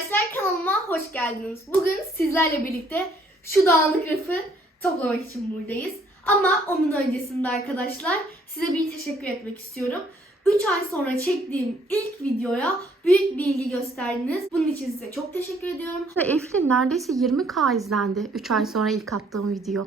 arkadaşlar kanalıma hoş geldiniz. Bugün sizlerle birlikte şu dağınık rafı toplamak için buradayız. Ama onun öncesinde arkadaşlar size bir teşekkür etmek istiyorum. 3 ay sonra çektiğim ilk videoya büyük bir ilgi gösterdiniz. Bunun için size çok teşekkür ediyorum. Ve Eflin neredeyse 20k izlendi 3 ay sonra ilk attığım video.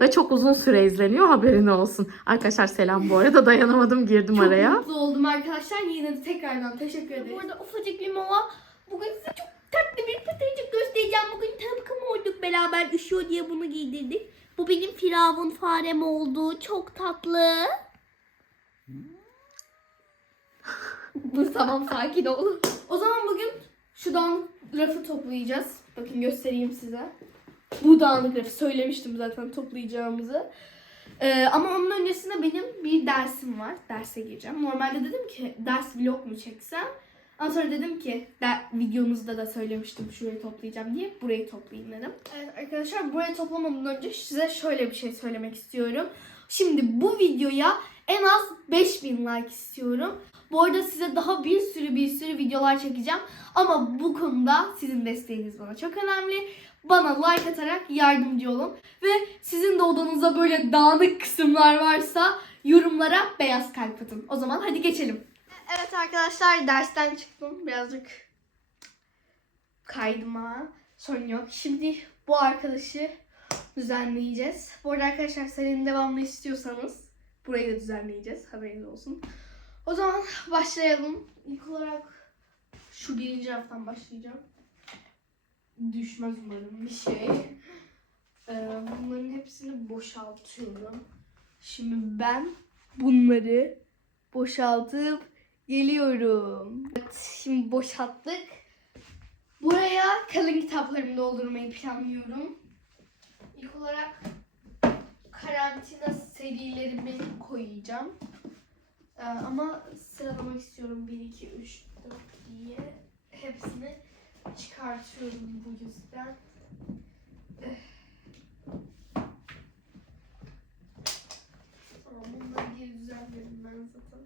Ve çok uzun süre izleniyor haberin olsun. Arkadaşlar selam bu arada dayanamadım girdim Çok araya. mutlu oldum arkadaşlar. Yine de tekrardan teşekkür ederim. Bu arada ufacık bir mola. Bugün size çok tatlı bir pıtırcık göstereceğim. Bugün takım olduk beraber üşüyor diye bunu giydirdik. Bu benim firavun farem oldu. Çok tatlı. Dur tamam sakin ol. O zaman bugün şu dağınık rafı toplayacağız. Bakın göstereyim size. Bu dağınık rafı söylemiştim zaten toplayacağımızı. Ee, ama onun öncesinde benim bir dersim var. Derse gireceğim. Normalde dedim ki ders vlog mu çeksem? Ama sonra dedim ki der, videomuzda da söylemiştim şurayı toplayacağım diye. Burayı toplayayım dedim. Evet arkadaşlar burayı toplamadan önce size şöyle bir şey söylemek istiyorum. Şimdi bu videoya en az 5000 like istiyorum. Bu arada size daha bir sürü bir sürü videolar çekeceğim. Ama bu konuda sizin desteğiniz bana çok önemli. Bana like atarak yardımcı olun. Ve sizin de odanızda böyle dağınık kısımlar varsa yorumlara beyaz kalp atın. O zaman hadi geçelim. Evet arkadaşlar dersten çıktım. Birazcık kaydım ha. Sorun yok. Şimdi bu arkadaşı düzenleyeceğiz. Bu arada arkadaşlar serinin devamını istiyorsanız burayı da düzenleyeceğiz. Haberiniz olsun. O zaman başlayalım. İlk olarak şu birinci haftan başlayacağım. Düşmez umarım bir şey. Ee, bunların hepsini boşaltıyorum. Şimdi ben bunları boşaltıp geliyorum. Evet, şimdi boşalttık. Buraya kalın kitaplarımı doldurmayı planlıyorum. İlk olarak karantina serilerimi koyacağım. Ee, ama sıralamak istiyorum 1, 2, 3, 4 diye. Hepsini çıkartıyorum bu yüzden. Eh. Tamam bunları geri düzenlerim ben zaten.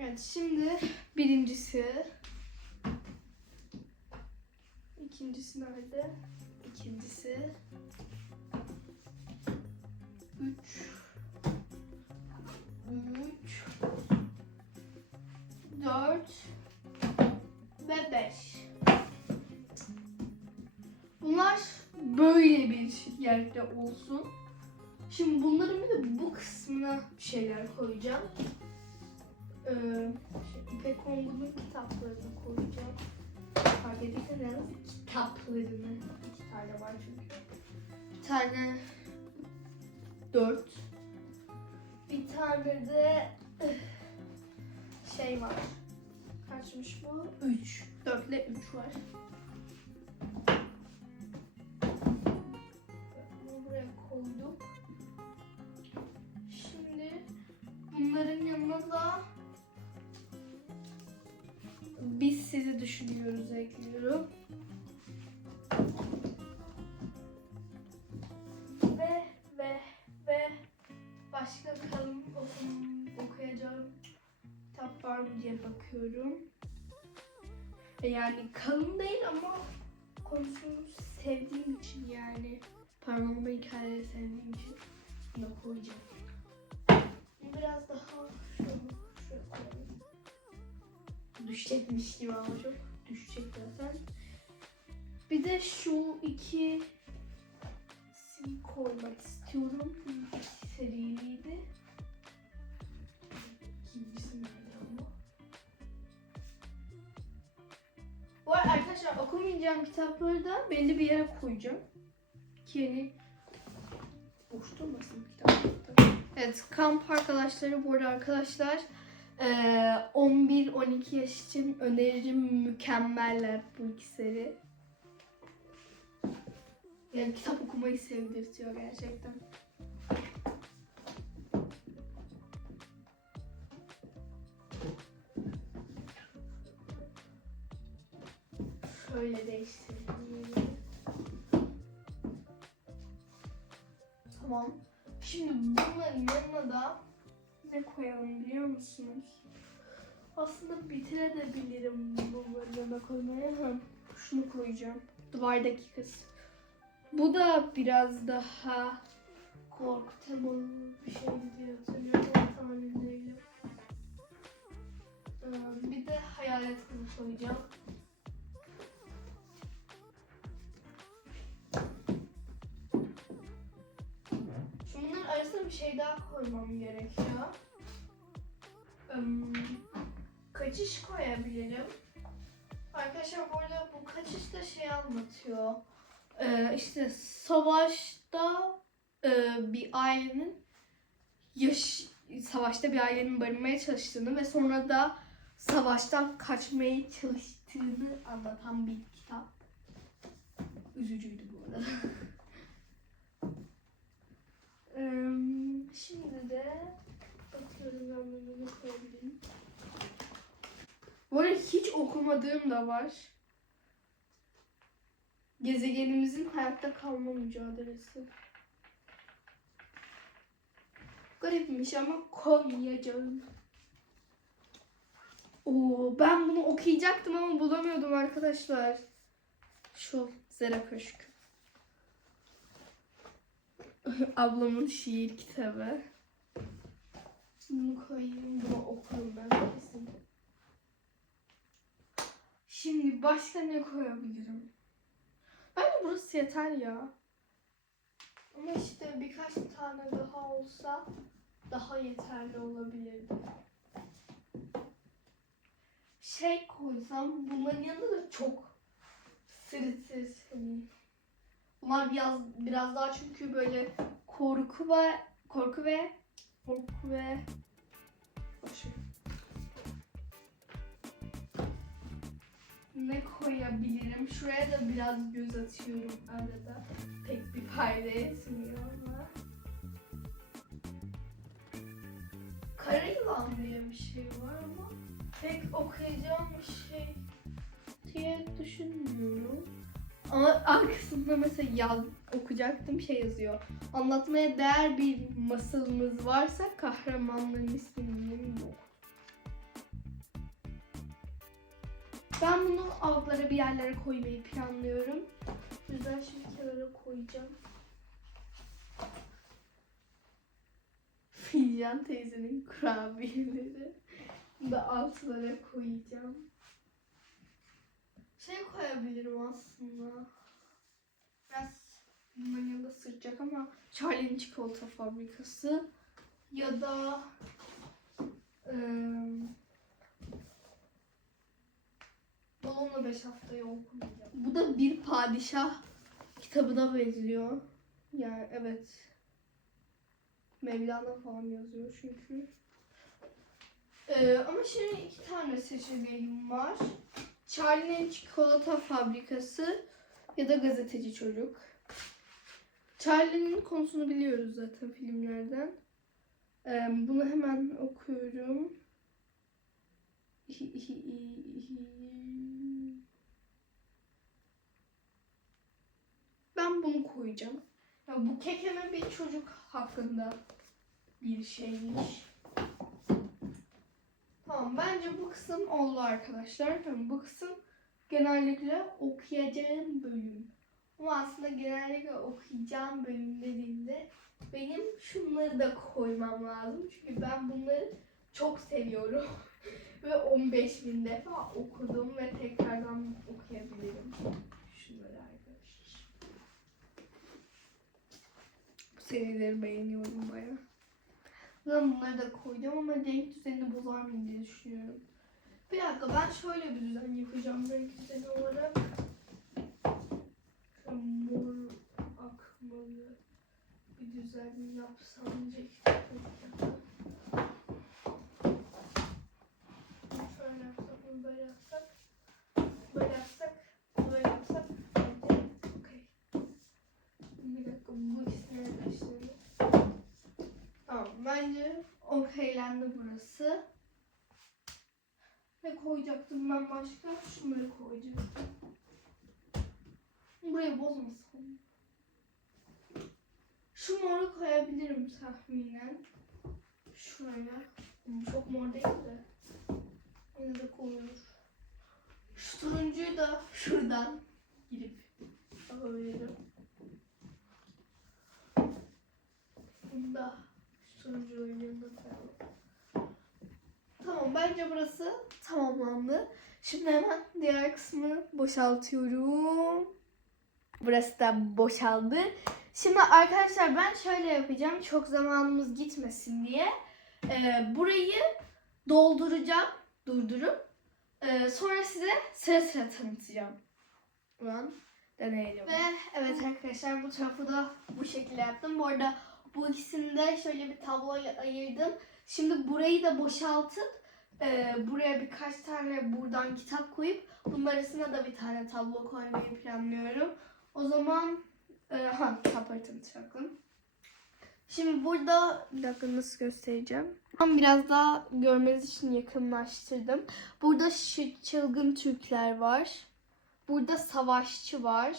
Evet şimdi birincisi. İkincisi nerede? İkincisi. Üç. Üç. Dört. Ve beş. Bunlar böyle bir yerde olsun. Şimdi bunların bir de bu kısmına bir şeyler koyacağım. Ee, şey, İpek Ongun'un kitaplarını koyacağım. Fark ettiyseniz kitaplarını. İki tane var çünkü. Bir tane dört. Bir tane de şey var. Kaçmış bu? Üç. Dörtle üç var. Bunu buraya koyduk. Şimdi bunların yanına da biz sizi düşünüyoruz ekliyorum. Ve ve ve başka kalın okum, okuyacağım kitap var mı diye bakıyorum. E Yani kalın değil ama konusunu sevdiğim için yani parmağıma hikayeleri sevdiğim için bunu da koyacağım. Biraz daha Düşecekmiş gibi ama çok düşecek zaten. Bir de şu iki sil koymak istiyorum. İki seriydi. İkincisi nerede ama? Bu arada arkadaşlar okumayacağım kitapları da belli bir yere koyacağım. Ki yani boş durmasın kitaplar. Evet kamp arkadaşları bu arada arkadaşlar 11-12 yaş için öneririm mükemmeller bu iki. Yani kitap okumayı sevdirtiyor gerçekten. Şöyle değiştirelim. Tamam. Şimdi bunların yanına da ne koyalım biliyor musunuz? Aslında bitirebilirim bunları yana koymaya. Ha, şunu koyacağım. Duvardaki kız. Bu da biraz daha korku temalı bir şey diye hatırlıyorum. değilim. Ee, Bir de hayalet kızı koyacağım. Arasına bir şey daha koymam gerekiyor. Kaçış koyabilirim. Arkadaşlar bu arada bu kaçış da şey anlatıyor. Ee, işte savaşta e, bir ailenin yaş savaşta bir ailenin barınmaya çalıştığını ve sonra da savaştan kaçmaya çalıştığını anlatan bir kitap. Üzücüydü bu arada. Şimdi de bakıyorum ben bunu ne koyabilirim. Bu arada hiç okumadığım da var. Gezegenimizin hayatta kalma mücadelesi. Garipmiş ama koymayacağım. Oo, ben bunu okuyacaktım ama bulamıyordum arkadaşlar. Şu Zera Köşkü. Ablamın şiir kitabı. Bunu koyayım, bunu okurum ben kesin. Şimdi başka ne koyabilirim? Bence burası yeter ya. Ama işte birkaç tane daha olsa daha yeterli olabilirdi. Şey koysam bunların yanında da çok sırıtsız hani. Bunlar biraz biraz daha çünkü böyle korku ve korku ve korku ve Boşver. Ne koyabilirim? Şuraya da biraz göz atıyorum arada. Pek bir fayda etmiyor ama. Kara diye bir şey var ama pek okuyacağım bir şey diye düşünmüyorum. Ama arkasında mesela yaz, okuyacaktım şey yazıyor. Anlatmaya değer bir masalımız varsa kahramanların isminin yok. Ben bunu altlara bir yerlere koymayı planlıyorum. Yüzden şimdi kenara koyacağım. Filcan teyzenin kurabiyeleri. Da altlara koyacağım. Şey koyabilirim aslında. Biraz bunların yanında sıcak ama Charlie'nin çikolata fabrikası ya da eee Balonla 5 haftaya okumayacağım. Bu da bir padişah kitabına benziyor. Yani evet. Mevlana falan yazıyor çünkü. Ee, ama şimdi iki tane seçeneğim var. Charlie'nin çikolata fabrikası ya da gazeteci çocuk. Charlie'nin konusunu biliyoruz zaten filmlerden. Bunu hemen okuyorum. Ben bunu koyacağım. Ya bu kekeme bir çocuk hakkında bir şeymiş. Tamam bence bu kısım oldu arkadaşlar. Tamam, bu kısım genellikle okuyacağım bölüm. Ama aslında genellikle okuyacağım bölüm dediğimde benim şunları da koymam lazım. Çünkü ben bunları çok seviyorum. ve 15 bin defa okudum ve tekrardan okuyabilirim. Şunları arkadaşlar. Bu serileri beğeniyorum baya. Ben bunları da koydum ama renk düzenini bozar mıyım diye düşünüyorum. Bir dakika ben şöyle bir düzen yapacağım renk düzeni olarak. Mor akmalı bir düzen yapsam diyecektim. Şöyle yapsak, bunu böyle yapsak, böyle yapsak, böyle yapsak. Bence okey. Bir dakika bu ikisini birleştirelim. Tamam bence okeylendi burası. Ne koyacaktım ben başka? Şunları koyacaktım. Burayı bozmasam. Şu moru koyabilirim tahminen. Şuraya. Hmm, Çok mor değil de. Yine de koyulur. Şu turuncuyu da şuradan girip alabilirim. Bunu da şu turuncunun yanına koyalım. Tamam bence burası tamamlandı. Şimdi hemen diğer kısmını boşaltıyorum. Burası da boşaldı. Şimdi arkadaşlar ben şöyle yapacağım. Çok zamanımız gitmesin diye. Ee, burayı dolduracağım. Durdurup. Ee, sonra size sıra sıra tanıtacağım. Ulan deneyelim. Ve evet arkadaşlar bu tarafı da bu şekilde yaptım. Bu arada bu ikisini de şöyle bir tabloyla ayırdım. Şimdi burayı da boşaltıp e, buraya birkaç tane buradan kitap koyup bunun arasına da bir tane tablo koymayı planlıyorum. O zaman e, ha kitapları tanıtacaktım. Şimdi burada bir dakika nasıl göstereceğim. Ben biraz daha görmeniz için yakınlaştırdım. Burada çılgın Türkler var. Burada savaşçı var.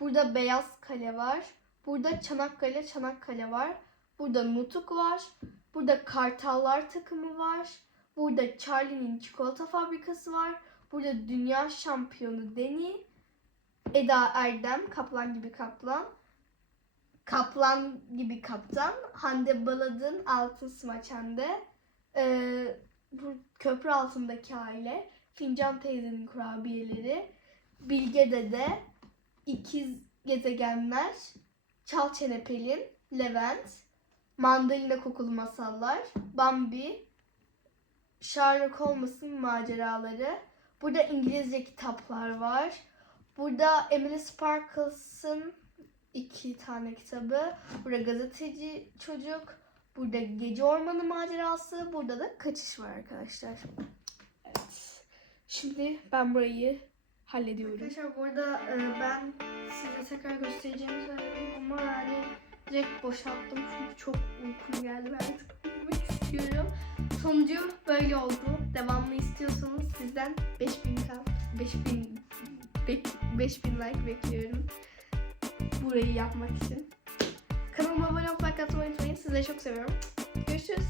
Burada Beyaz Kale var. Burada Çanakkale Çanakkale var. Burada Nutuk var. Burada Kartallar takımı var. Burada Charlie'nin çikolata fabrikası var. Burada dünya şampiyonu Deni. Eda Erdem, Kaplan gibi Kaplan. Kaplan gibi Kaptan. Hande Baladın, Altın Smaç Hande. Ee, bu köprü altındaki aile. Fincan teyzenin kurabiyeleri. Bilge Dede. İkiz gezegenler. Çal Çene Pelin. Levent. Mandalina kokulu masallar. Bambi. Sherlock Holmes'un maceraları. Burada İngilizce kitaplar var. Burada Emily Sparkles'ın iki tane kitabı. Burada gazeteci çocuk. Burada gece ormanı macerası. Burada da kaçış var arkadaşlar. Evet. Şimdi ben burayı hallediyorum. Arkadaşlar burada e, ben size tekrar göstereceğimi söyledim ama yani direkt boşalttım çünkü çok uykum geldi. Ben artık istiyorum. Sonucu böyle oldu. Devamlı istiyorsanız sizden 5000 kal 5000 bek- 5000 like bekliyorum. Burayı yapmak için. Kanalıma abone olmayı, unutmayın. Sizleri çok seviyorum. Görüşürüz.